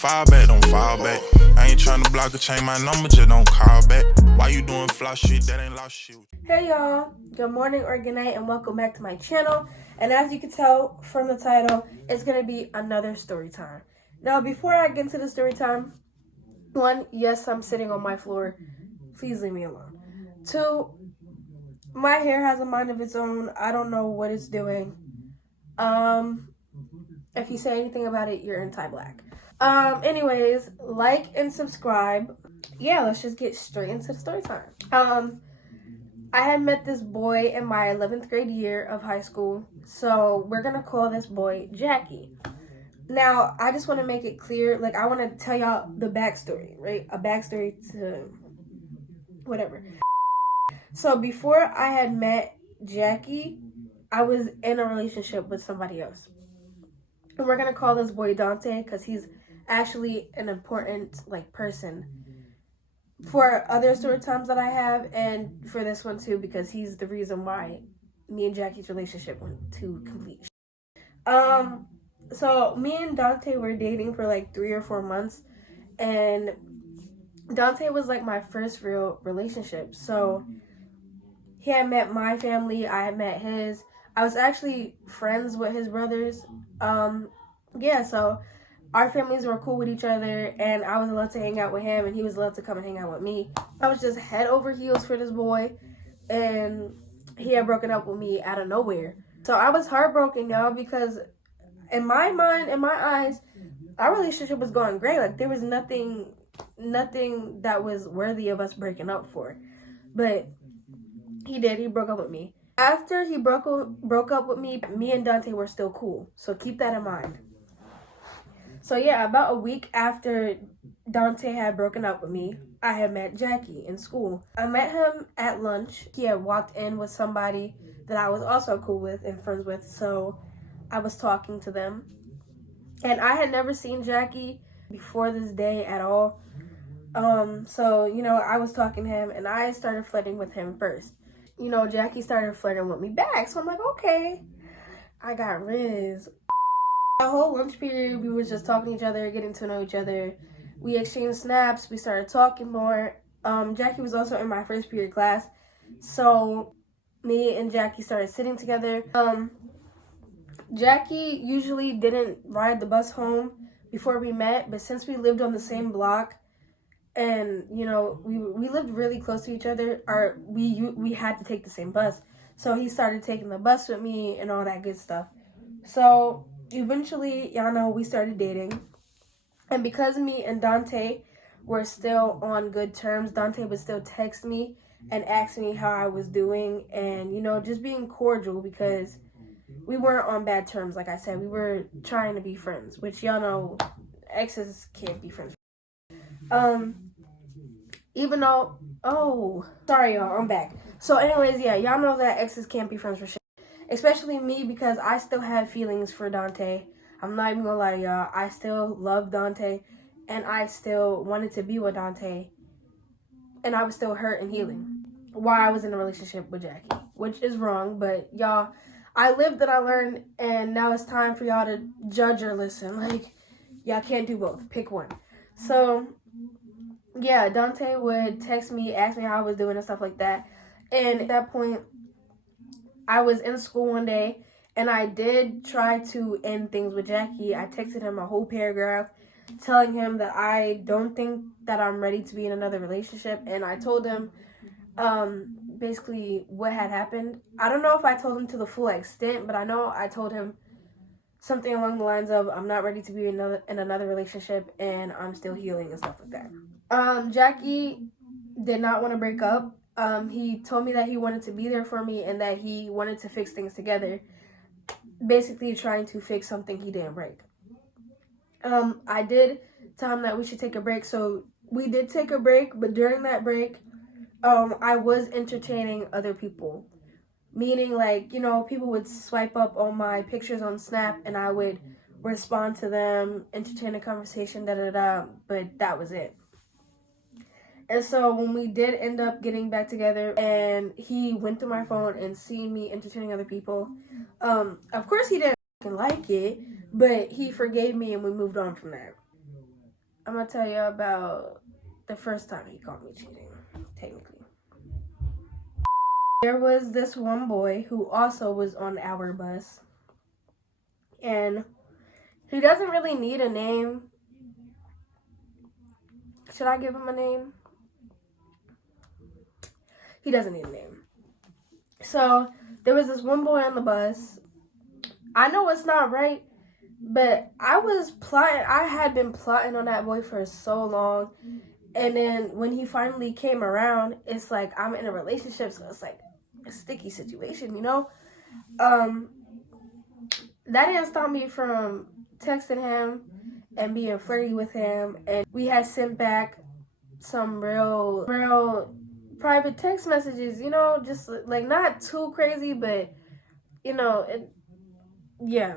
fall back, don't fall back. I ain't tryna block or change my number, just don't call back. Why you doing fly shit, that ain't lost shit. Hey y'all, good morning or good night and welcome back to my channel. And as you can tell from the title, it's going to be another story time. Now before I get into the story time, one, yes, I'm sitting on my floor. Please leave me alone. Two, my hair has a mind of its own. I don't know what it's doing. If you say anything about it, you're anti-black. Anyways, like and subscribe. Yeah, let's just get straight into the story time. I had met this boy in my 11th grade year of high school, so we're gonna call this boy Jackie. Now, I just want to make it clear, like, I want to tell y'all the backstory, right? A backstory to whatever. So before I had met Jackie, I was in a relationship with somebody else. And we're gonna call this boy Dante because he's actually an important person for other story times that I have, and for this one too, because he's the reason why me and Jackie's relationship went to complete. So me and Dante were dating for 3 or 4 months, and Dante was my first real relationship. So he had met my family, I had met his. I was actually friends with his brothers. So our families were cool with each other, and I was allowed to hang out with him, and he was allowed to come and hang out with me. I was just head over heels for this boy, and he had broken up with me out of nowhere. So I was heartbroken, y'all, because in my mind, in my eyes, our relationship was going great. There was nothing that was worthy of us breaking up for. But he broke up with me. After he broke up with me and Dante were still cool. So keep that in mind. So yeah, about a week after Dante had broken up with me, I had met Jackie in school. I met him at lunch. He had walked in with somebody that I was also cool with and friends with, so I was talking to them. And I had never seen Jackie before this day at all. So, I was talking to him, and I started flirting with him first. Jackie started flirting with me back, so I'm like, okay, I got Riz. The whole lunch period, we was just talking to each other, getting to know each other. We exchanged snaps. We started talking more. Jackie was also in my first period class, so me and Jackie started sitting together. Jackie usually didn't ride the bus home before we met, but since we lived on the same block, and we lived really close to each other, we had to take the same bus. So he started taking the bus with me and all that good stuff. So eventually, y'all know, we started dating. And because me and Dante were still on good terms, Dante would still text me and ask me how I was doing, and just being cordial, because we weren't on bad terms. Like I said, we were trying to be friends, which y'all know exes can't be friends. Even though, sorry y'all, I'm back. So anyways, yeah, y'all know that exes can't be friends for shit. Especially me, because I still have feelings for Dante. I'm not even gonna lie to y'all. I still love Dante, and I still wanted to be with Dante, and I was still hurt and healing while I was in a relationship with Jackie, which is wrong, but y'all, I lived and I learned, and now it's time for y'all to judge or listen. Y'all can't do both. Pick one. So yeah, Dante would text me, ask me how I was doing and stuff like that. And at that point, I was in school one day, and I did try to end things with Jackie. I texted him a whole paragraph telling him that I don't think that I'm ready to be in another relationship. And I told him basically what had happened. I don't know if I told him to the full extent, but I know I told him something along the lines of, I'm not ready to be in another relationship, and I'm still healing and stuff like that. Jackie did not want to break up. He told me that he wanted to be there for me and that he wanted to fix things together. Basically trying to fix something he didn't break. I did tell him that we should take a break, so we did take a break, but during that break, I was entertaining other people. Meaning, people would swipe up on my pictures on Snap, and I would respond to them, entertain a conversation, but that was it. And so when we did end up getting back together, and he went through my phone and seen me entertaining other people, of course he didn't like it, but he forgave me and we moved on from that. I'm gonna tell you about the first time he caught me cheating, technically. There was this one boy who also was on our bus, and he doesn't really need a name. Should I give him a name? He doesn't need a name. So there was this one boy on the bus. I know it's not right, but I had been plotting on that boy for so long. And then when he finally came around, it's like I'm in a relationship, so it's like a sticky situation, you know? That didn't stop me from texting him and being flirty with him. And we had sent back some real private text messages, you know, just like not too crazy, but you know, yeah.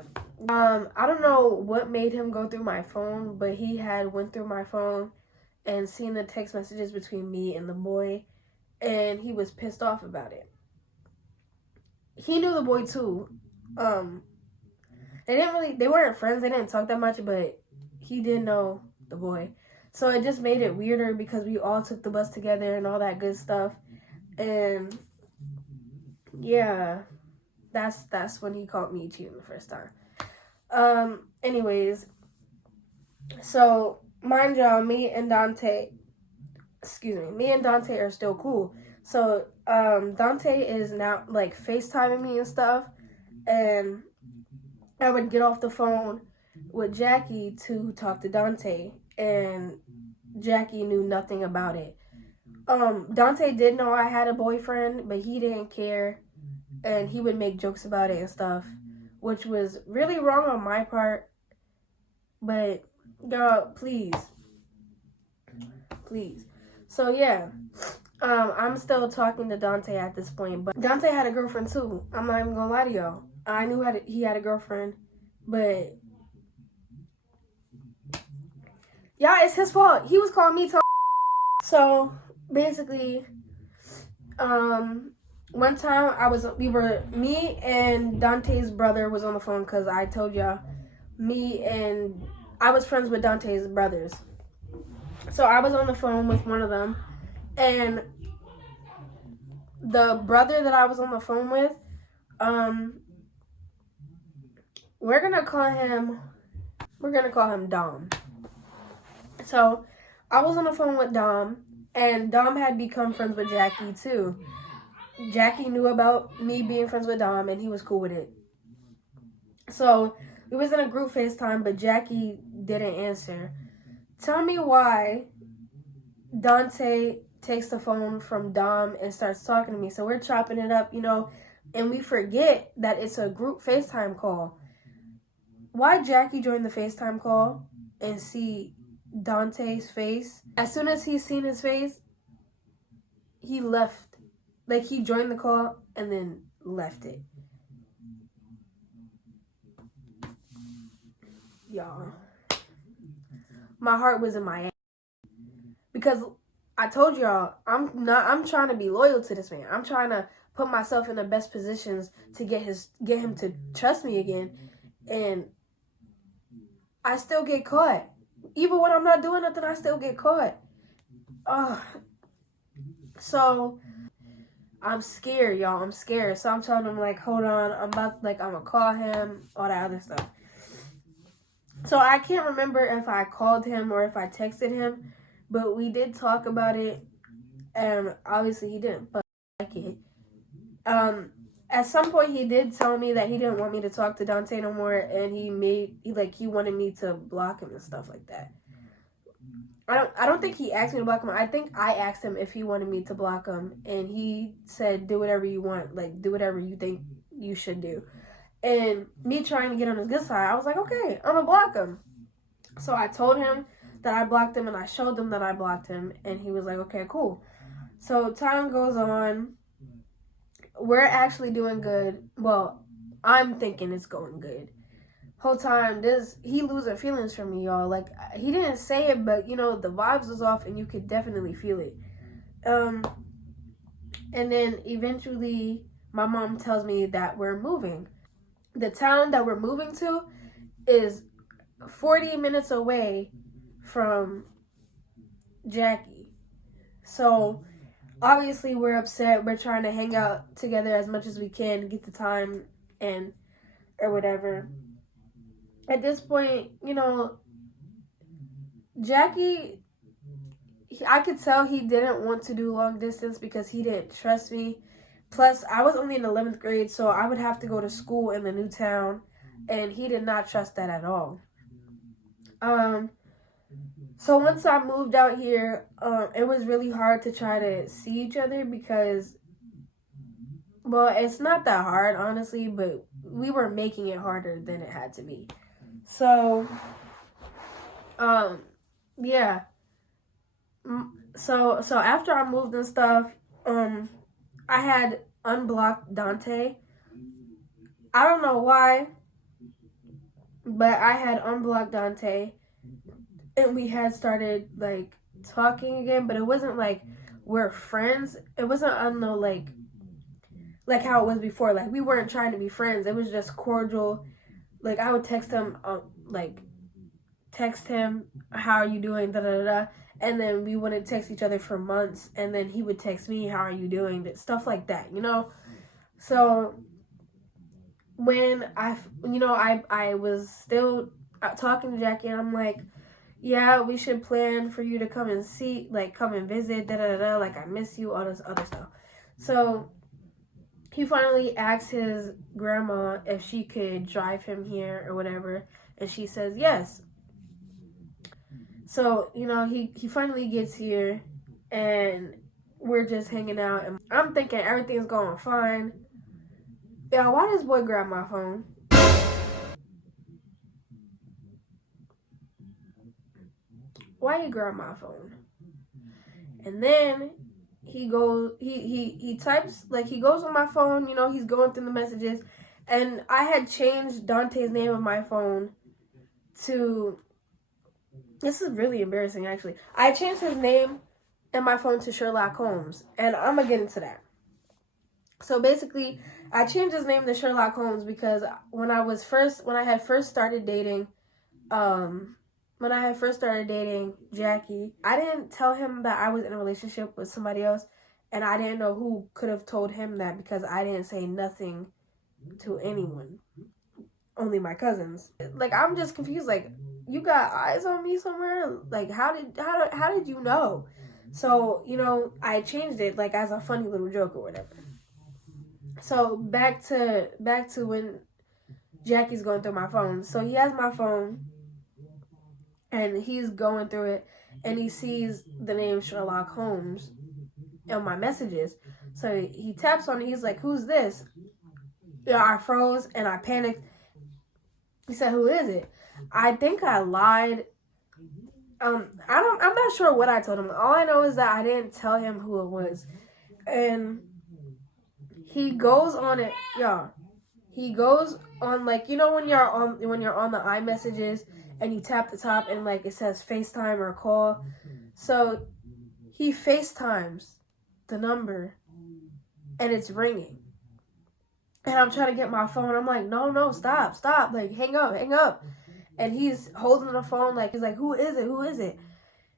I don't know what made him go through my phone, but he had went through my phone and seen the text messages between me and the boy, and he was pissed off about it. He knew the boy too. They weren't friends, they didn't talk that much, but he did know the boy. So it just made it weirder because we all took the bus together and all that good stuff. And yeah, that's when he caught me cheating the first time. Anyways, so mind y'all, me and Dante are still cool. So Dante is now like FaceTiming me and stuff, and I would get off the phone with Jackie to talk to Dante, and Jackie knew nothing about it. Dante did know I had a boyfriend, but he didn't care, and he would make jokes about it and stuff, which was really wrong on my part. But girl, please. So yeah, I'm still talking to Dante at this point, but Dante had a girlfriend too. I'm not even gonna lie to y'all. I knew he had a girlfriend, but yeah, it's his fault. He was calling me. So basically, one time me and Dante's brother was on the phone because I told y'all, I was friends with Dante's brothers. So I was on the phone with one of them, and the brother that I was on the phone with, we're gonna call him Dom. So I was on the phone with Dom, and Dom had become friends with Jackie too. Jackie knew about me being friends with Dom, and he was cool with it. So we was in a group FaceTime, but Jackie didn't answer. Tell me why Dante takes the phone from Dom and starts talking to me. So we're chopping it up, you know, and we forget that it's a group FaceTime call. Why Jackie joined the FaceTime call and see Dante's face? As soon as he seen his face, he left. Like, he joined the call and then left it. Y'all, my heart was in my ass. Because I told y'all, I'm trying to be loyal to this man. I'm trying to put myself in the best positions to get him to trust me again. And I still get caught. Even when I'm not doing nothing, I still get caught. So I'm scared, y'all. I'm scared. So I'm telling him, like, hold on. I'm gonna call him, all that other stuff. So I can't remember if I called him or if I texted him, but we did talk about it, and obviously he didn't like it. At some point he did tell me that he didn't want me to talk to Dante no more, and he wanted me to block him and stuff like that. I don't think he asked me to block him. I think I asked him if he wanted me to block him, and he said, do whatever you want, like, do whatever you think you should do. And me trying to get on his good side, I was like, okay, I'm gonna block him. So I told him that I blocked him, and I showed him that I blocked him, and he was like, okay, cool. So time goes on. We're actually doing good. Well, I'm thinking it's going good. Whole time, he losing feelings for me, y'all. Like, he didn't say it, but, you know, the vibes was off, and you could definitely feel it. And then eventually, my mom tells me that we're moving. The town that we're moving to is 40 minutes away from Jackie. So obviously we're upset. We're trying to hang out together as much as we can, get the time and or whatever. At this point, you know, Jackie, I could tell he didn't want to do long distance because he didn't trust me. Plus, I was only in 11th grade, so I would have to go to school in the new town, and he did not trust that at all. So once I moved out here, it was really hard to try to see each other because, well, it's not that hard, honestly, but we were making it harder than it had to be. So, yeah. So after I moved and stuff, I had unblocked Dante. I don't know why, but I had unblocked Dante, and we had started like talking again. But it wasn't like we're friends. It wasn't on the like how it was before. Like we weren't trying to be friends. It was just cordial. Like I would text him, how are you doing, da da da. And then we wouldn't text each other for months, and then he would text me, how are you doing, stuff like that, you know. So when I was still talking to Jackie, and I'm like, yeah, we should plan for you to come and see, like come and visit, da da da da, like I miss you, all this other stuff. So he finally asked his grandma if she could drive him here or whatever, and she says yes. So, you know, he finally gets here, and we're just hanging out, and I'm thinking everything's going fine. Yeah, why does boy grab my phone? Why he grab my phone? And then he goes, he types, like he goes on my phone, you know, he's going through the messages, and I had changed Dante's name on my phone to... This is really embarrassing, actually. I changed his name in my phone to Sherlock Holmes, and I'm gonna get into that. So basically, I changed his name to Sherlock Holmes because when I had first started dating Jackie, I didn't tell him that I was in a relationship with somebody else, and I didn't know who could have told him that because I didn't say nothing to anyone, only my cousins. Like I'm just confused, like, you got eyes on me somewhere? Like, how did you know? So, you know, I changed it, like, as a funny little joke or whatever. So, back to when Jackie's going through my phone. So, he has my phone, and he's going through it, and he sees the name Sherlock Holmes on my messages. So, he taps on it. He's like, who's this? Yeah, I froze, and I panicked. He said, who is it? I think I lied. I'm not sure what I told him. All I know is that I didn't tell him who it was. And he goes on it, y'all. He goes on, like, you know when you're on the iMessages and you tap the top and like it says FaceTime or call. So he FaceTimes the number and it's ringing. And I'm trying to get my phone. I'm like, no, stop. Like, hang up. And he's holding the phone like, he's like, who is it?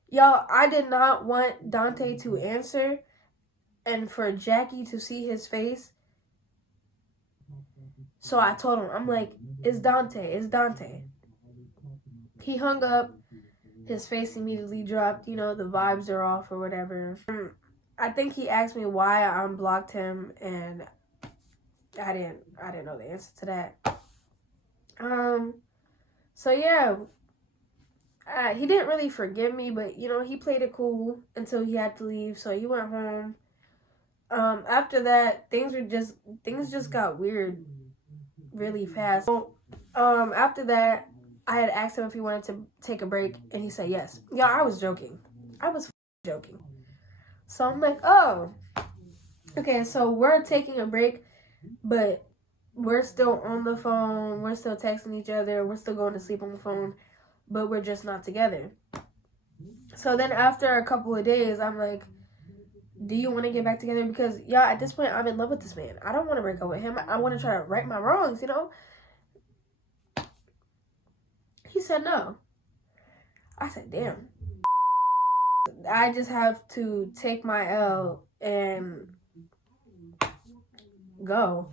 Y'all, I did not want Dante to answer and for Jackie to see his face. So I told him, I'm like, it's Dante. He hung up. His face immediately dropped. You know, the vibes are off or whatever. I think he asked me why I unblocked him, and I didn't know the answer to that. So yeah, he didn't really forgive me, but you know, he played it cool until he had to leave, so he went home. After that, things just got weird really fast. So, after that, I had asked him if he wanted to take a break, and he said yes. Yeah, I was joking. Joking. So I'm like, oh, okay, so we're taking a break, but we're still on the phone, we're still texting each other, we're still going to sleep on the phone, but we're just not together. So then after a couple of days, I'm like, do you want to get back together? Because, yeah, at this point, I'm in love with this man. I don't want to break up with him. I want to try to right my wrongs, you know? He said no. I said, damn. I just have to take my L and go.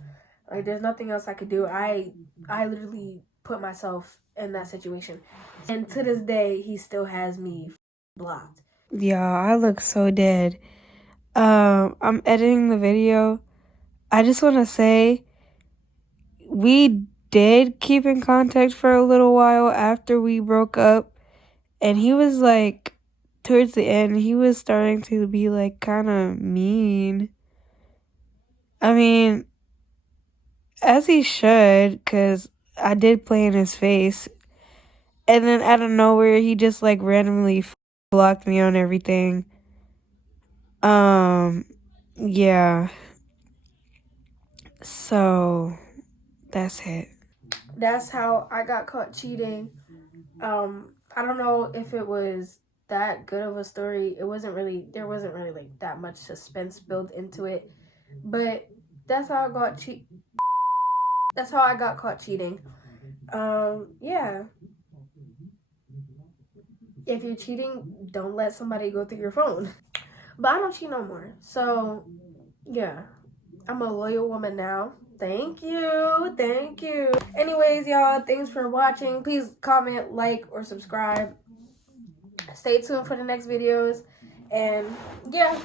Like, there's nothing else I could do. I literally put myself in that situation. And to this day, he still has me blocked. Yeah, I look so dead. I'm editing the video. I just want to say we did keep in contact for a little while after we broke up. And he was like, towards the end, he was starting to be like kind of mean. I mean, as he should, because I did play in his face. And then out of nowhere, he just like randomly blocked me on everything. Yeah. So that's it. That's how I got caught cheating. I don't know if it was that good of a story. There wasn't really like that much suspense built into it. But that's how I got caught cheating. Yeah. If you're cheating, don't let somebody go through your phone. But I don't cheat no more. So, yeah. I'm a loyal woman now. Thank you. Anyways, y'all, thanks for watching. Please comment, like, or subscribe. Stay tuned for the next videos. And, yeah.